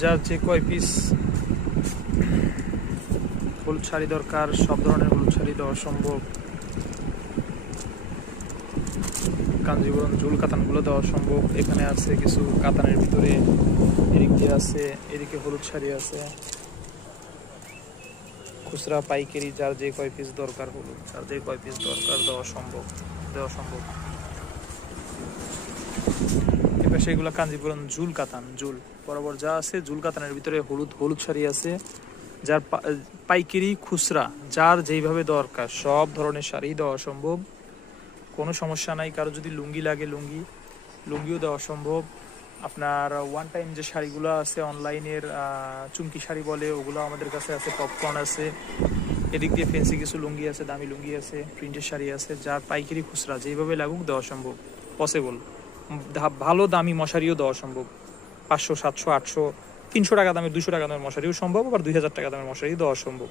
যার যে কয় পিস হলুদ শাড়ি দরকার, সব ধরনের হলুদ শাড়ি দেওয়া সম্ভব। কাঞ্জিবরম ঝুল কাতানগুলো দেওয়া সম্ভব। এখানে আছে কিছু কাতানের ভিতরে, এদিক দিয়ে আছে, এদিকে হলুদ শাড়ি আছে। খুচরা পাইকারি যার যে কয় পিস দরকার, হলুদ যার যে কয় পিস দরকার দেওয়া সম্ভব। এবার সেগুলো কাঞ্জিপুরম ঝুল কাতান, ঝুল বরাবর যা আছে ঝুল কাতানের ভিতরে হলুদ হলুদ শাড়ি আছে। যার পাইকারি খুচরা যার যেইভাবে দরকার সব ধরনের শাড়ি দেওয়া সম্ভব, কোনো সমস্যা নাই। কারো যদি লুঙ্গি লাগে লুঙ্গিও দেওয়া সম্ভব। আপনার ওয়ান টাইম যে শাড়িগুলো আছে অনলাইনের চুমকি শাড়ি বলে, ওগুলো আমাদের কাছে আছে। পপকর্ন আছে, এদিক দিয়ে ফেন্সি কিছু লুঙ্গি আছে, দামি লুঙ্গি আছে, প্রিন্টের শাড়ি আছে। যার পাইকারি খুচরা যেইভাবে লাগুক দেওয়া সম্ভব, পসিবল। ভালো দামি মশারিও দেওয়া সম্ভব। 500, 700, 800, 300 টাকা দামের, 200 টাকা দামের মশারিও সম্ভব, আবার 2000 টাকা দামের মশারিও দেওয়া সম্ভব।